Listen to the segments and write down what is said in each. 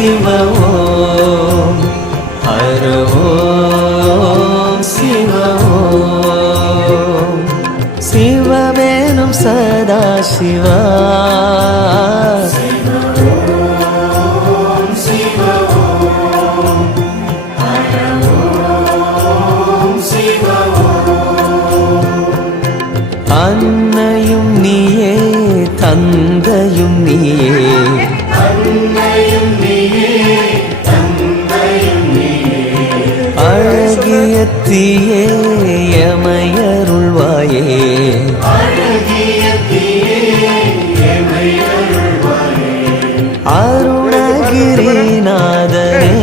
சிவ ஓம் ஹர ஓம் சிவ ஓம் சிவமேனும் சதா சிவா அன்னையும் நீயே தந்தையும் நீயே அழகிய தீயே எமையருள்வாயே அருணகிரிநாதனே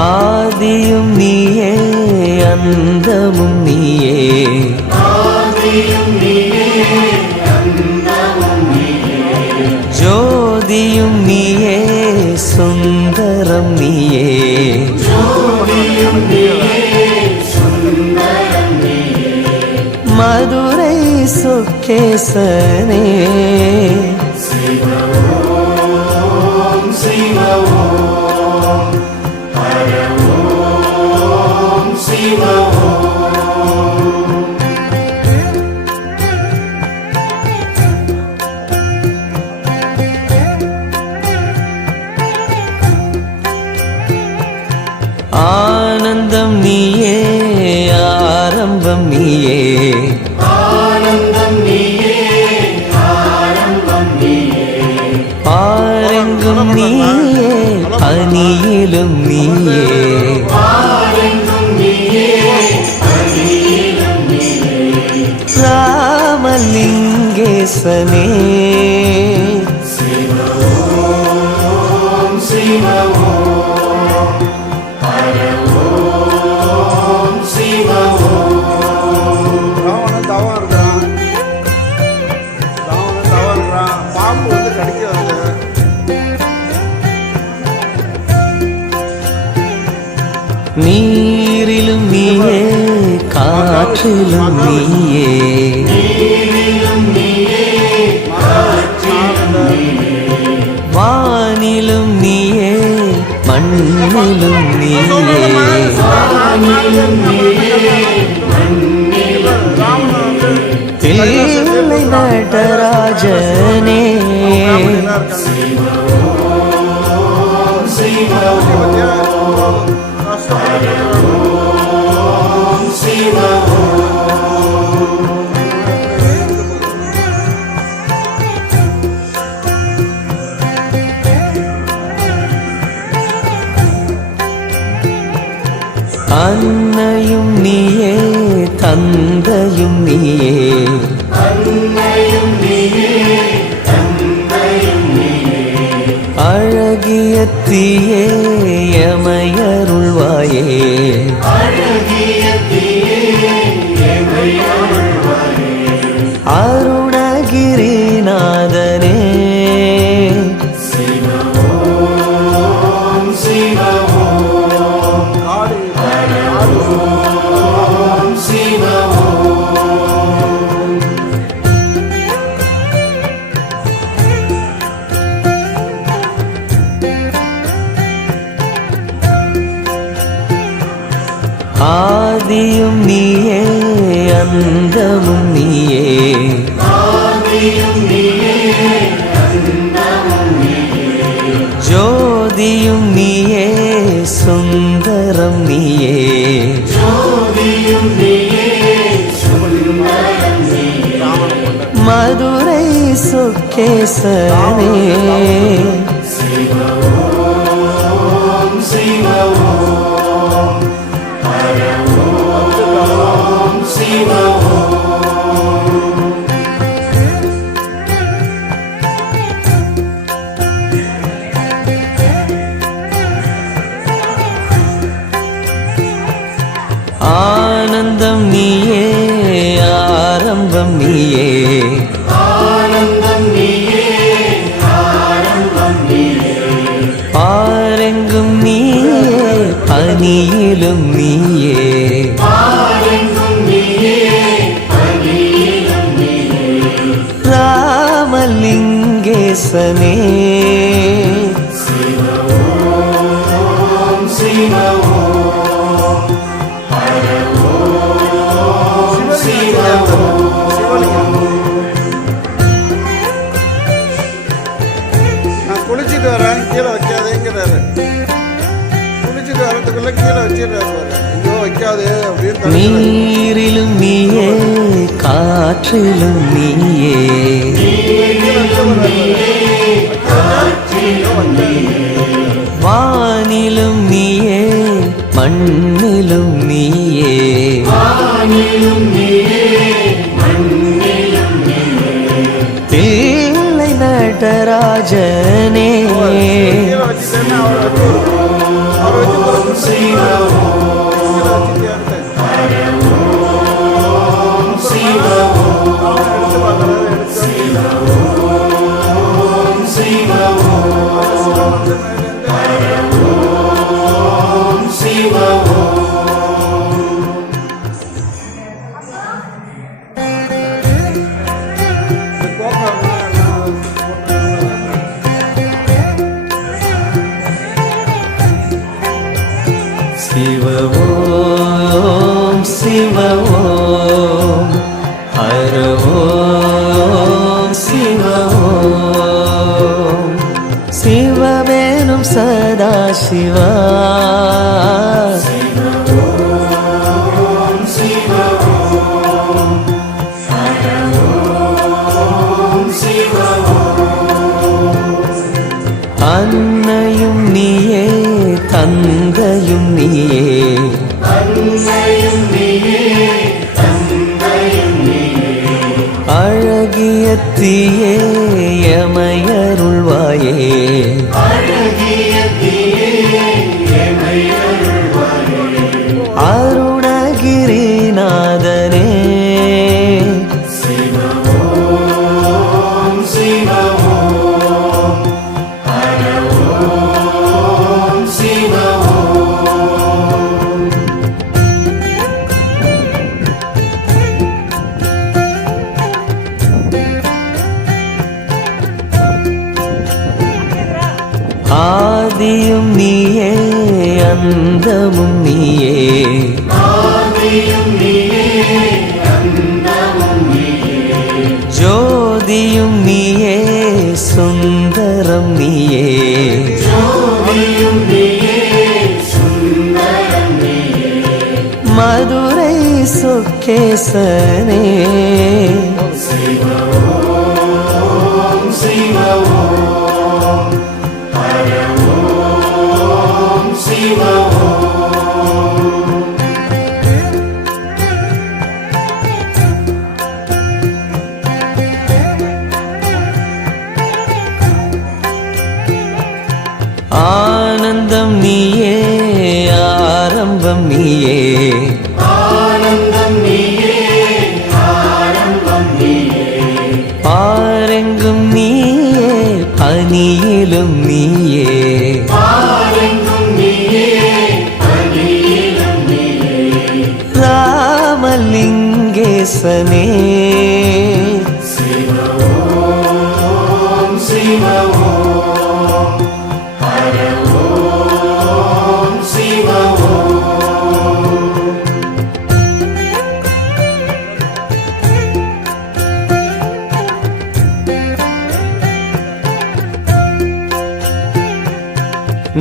ஆதியும் நீயே அந்தமும் நீயே ஜோதியும் நீயே சுந்தரம் நீயே மதுரை சொக்கேசனே ஆனந்தம் நீயே ஆரம்பம் நீயே ஆரெங்கும் நீயே அணியிலும் நீயே ராமலிங்கேசனே நீரிலும் நீயே காற்றிலும் நீயே வானிலும் நீயே மண்ணிலும் நீயே தில்லை நடராஜனே அன்னையும் நீயே தந்தையும் நீயே அழகிய தீயே எமையருள்வாயே அருணகிரிநாதனே ஆதியும் நீயே அந்தமும் நீயே ஜோதியும் நீயே சுந்தரம் நீயே மதுரை சொக்கேசனே ஆனந்தம் நீயே ஆரம்பம் நீ பனியிலும் நீயே ராமலிங்கேசனே நான் குளிச்சுட்டு வரேன் கீழே வைக்காதேங்கிறாரு. குளிச்சுட்டு வரதுக்குள்ள கீழே வச்சிடுறாரு. ஐயோ வைக்காதே அப்படின்னு தடுக்கிறாரு. நீரிலும் நீயே காற்றிலும் நீயே வானிலும் நீயே மண்ணிலும் நீயே பிள்ளை நடராஜனே கீழே வச்சுட்டேன்னா அவரை வச்சு கீழே சிவ ஓம் சிவ ஓம் ஹர ஓம் சிவ ஓம் சிவமேனும் சதா சிவா அன்னையும் நீயே தந்தையும் நீயே அழகிய தீயே எமையருள்வாயே அருணகிரிநாதனே ஆதியும் நீயே அந்தமும் நீயே ஜோதியும் நீயே சுந்தரம் நீயே மதுரை சொக்கேசனே ஆனந்தம் நீயே ஆரம்பம் நீயே பாரெங்கும் நீயே பனியிலும் நீயே ராமலிங்கேசனே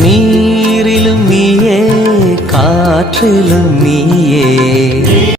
நீரிலும் நீயே காற்றிலும் நீயே